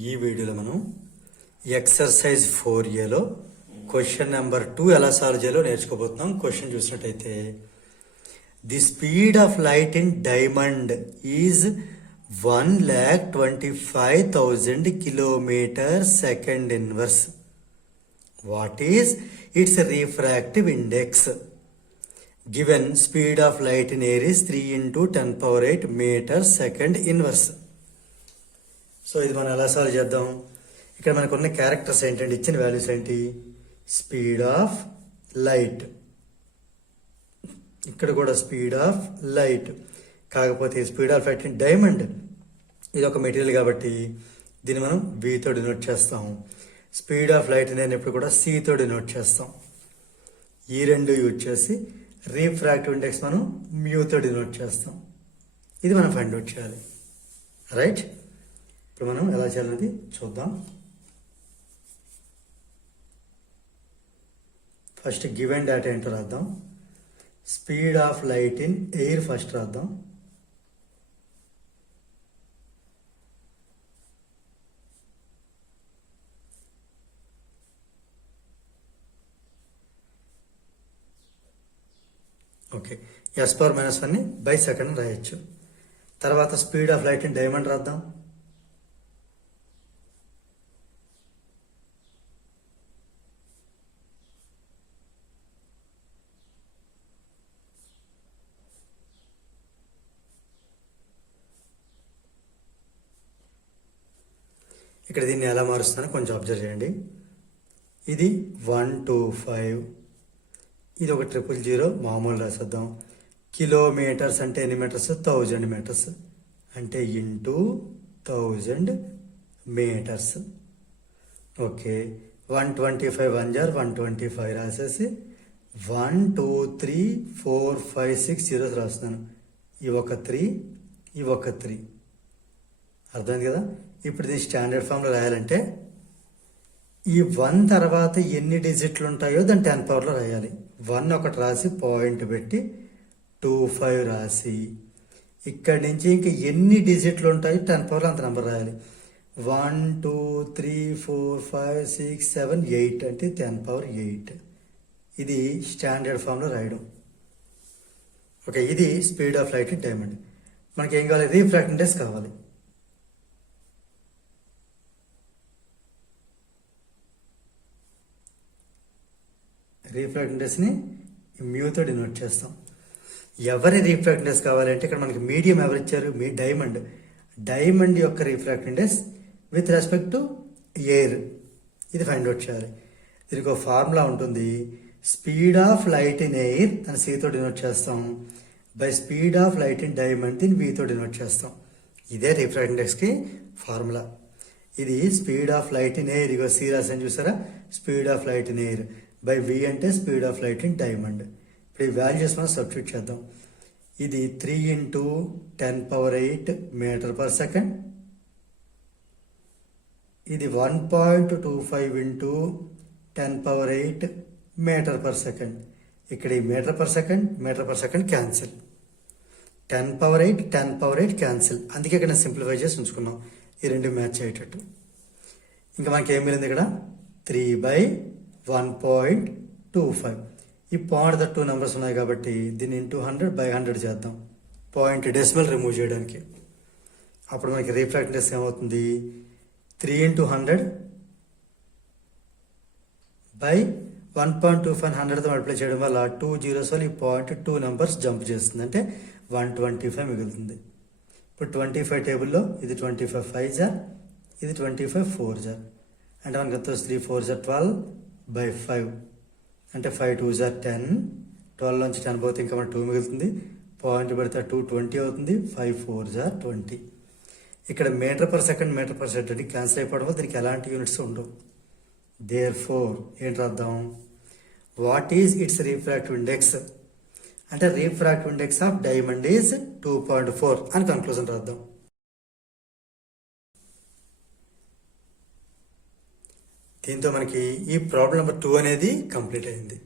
ఈ వీడియోలో మనం ఎక్సర్సైజ్ 4Aలో క్వశ్చన్ నెంబర్ 2 ఎలా సాల్వ్ చేయాలో నేర్చుకోబోతున్నాం. క్వశ్చన్ చూసినట్టయితే the speed of light in diamond is 1,25,000 kilometre second inverse. What is its refractive index? Given speed of light in air is 3 × 10⁸ metre second inverse. So ఇది మనం ఎలా solve చేద్దాం? ఇక్కడ మనకు ఉన్న క్యారెక్టర్స్ ఏంటంటే, ఇచ్చిన వాల్యూస్ ఏంటి? స్పీడ్ ఆఫ్ లైట్, ఇక్కడ కూడా స్పీడ్ ఆఫ్ లైట్. కాకపోతే speed of light in diamond ఇది ఒక మెటీరియల్ కాబట్టి దీన్ని మనం V తో డినోట్ చేస్తాం. స్పీడ్ ఆఫ్ లైట్ నేను ఎప్పుడు కూడా C తో డినోట్ చేస్తాం. ఈ రెండు యూజ్ చేసి రిఫ్రాక్టివ్ ఇండెక్స్ మనం μ తో డినోట్ చేస్తాం. ఇది మనం ఫైండ్ అవుట్ చేయాలి. రైట్, ఇప్పుడు మనం ఎలా చేయాలనేది చూద్దాం. ఫస్ట్ గివెన్ డేటా ఏంటో రాద్దాం. Speed of light in air first రాద్దాం. ఓకే, S⁻⁻1 బై సెకండ్ రాయొచ్చు. తర్వాత speed of light in diamond రాద్దాం. ఇక్కడ దీన్ని ఎలా మారుస్తానో కొంచెం అబ్జర్వ్ చేయండి. ఇది 125, ఇది ఒక 000 మామూలు రాసేద్దాం. కిలోమీటర్స్ అంటే ఎన్ని మీటర్స్? 1000 మీటర్స్ అంటే ఇంటూ 1000 మీటర్స్. ఓకే, 125 1 × 125 రాసేసి 1 2 3 4 5 6 zeros రాస్తున్నాను. ఇవి ఒక 3, ఇవి ఒక 3. అర్థమైంది కదా? ఇప్పుడు దీన్ని స్టాండర్డ్ ఫామ్లో రాయాలంటే ఈ 1 తర్వాత ఎన్ని డిజిట్లు ఉంటాయో దాన్ని 10 పవర్లో రాయాలి. 1 ఒకటి రాసి పాయింట్ పెట్టి 25 రాసి ఇక్కడి నుంచి ఇంకా ఎన్ని డిజిట్లు ఉంటాయో 10 పవర్లో అంత నెంబర్ రాయాలి. 1 2 3 4 5 6 7 8 అంటే 10⁸. ఇది స్టాండర్డ్ ఫామ్లో రాయడం. ఓకే, ఇది speed of light in diamond. మనకి ఏం కావాలి? రిఫ్రాక్టివ్ ఇండెక్స్ కావాలి. రిఫ్రాక్టివ్ ఇండెక్స్ని μ తో డినోట్ చేస్తాం. ఎవరి రిఫ్రాక్టివ్ ఇండెక్స్ కావాలంటే ఇక్కడ మనకి మీడియం ఎవరు ఇచ్చారు? డైమండ్ యొక్క refractive index with respect to air. ఇది ఫైండ్ అవుట్ చేయాలి. దీనికి ఒక ఫార్ములా ఉంటుంది. Speed of light in air దాన్ని C తో డినోట్ చేస్తాం. By speed of light in diamond దీన్ని V తో డినోట్ చేస్తాం. ఇదే రిఫ్రాక్టివ్ ఇండెక్స్కి ఫార్ములా. ఇది speed of light in air. Ego C రాసాను చూసారా? Speed of light in air by V అంటే speed of light in diamond. ఇప్పుడు ఈ వాల్యూస్ మనం సబ్స్టిట్యూట్ చేద్దాం. ఇది 3 × 10⁸ మీటర్ పర్ సెకండ్. ఇది 1.25 × 10⁸ మీటర్ పర్ సెకండ్. ఇక్కడ ఈ metre per second cancel. 10⁸ cancel. అందుకే ఇక్కడ నేను సింప్లిఫై చేసి ఉంచుకున్నాం, ఈ రెండు మ్యాచ్ అయ్యేటట్టు. ఇంకా మనకి ఏం మిగిలింది ఇక్కడ? 3/1.25. ఈ పాయింట్ 2 నెంబర్స్ ఉన్నాయి కాబట్టి దీన్ని ఇంటూ 100/100 చేద్దాం, పాయింట్ డెసిమల్ రిమూవ్ చేయడానికి. అప్పుడు మనకి రిఫ్రాక్టివ్ ఇండెక్స్ ఏమవుతుంది? 3 × 100/1.25 100తో మల్టిప్లై చేయడం వల్ల 2 zeros వల్ల ఈ పాయింట్ 2 నెంబర్స్ జంప్ చేస్తుంది, అంటే 125 మిగులుతుంది. ఇప్పుడు 25 టేబుల్లో ఇది 25 5 జా, ఇది 25 4 జా. అంటే మనకి ఎంత వస్తుంది? 3 4 12/5 అంటే 5 2 10. 12 నుంచి 10 పోతే ఇంకా మన 2 మిగులుతుంది. పాయింట్ పెడితే 2 20 అవుతుంది. 5 4 20. ఇక్కడ మీటర్ పర్ సెకండ్ అంటే క్యాన్సిల్ అయిపోవడం వల్ల దీనికి ఎలాంటి యూనిట్స్ ఉండవు. దేర్ ఫోర్ ఏంటి రాద్దాం? What is its refractive index అంటే refractive index of diamond is 2.4 అని కన్క్లూజన్ రాద్దాం. దీంతో మనకి ఈ ప్రాబ్లం నెంబర్ 2 అనేది కంప్లీట్ అయింది.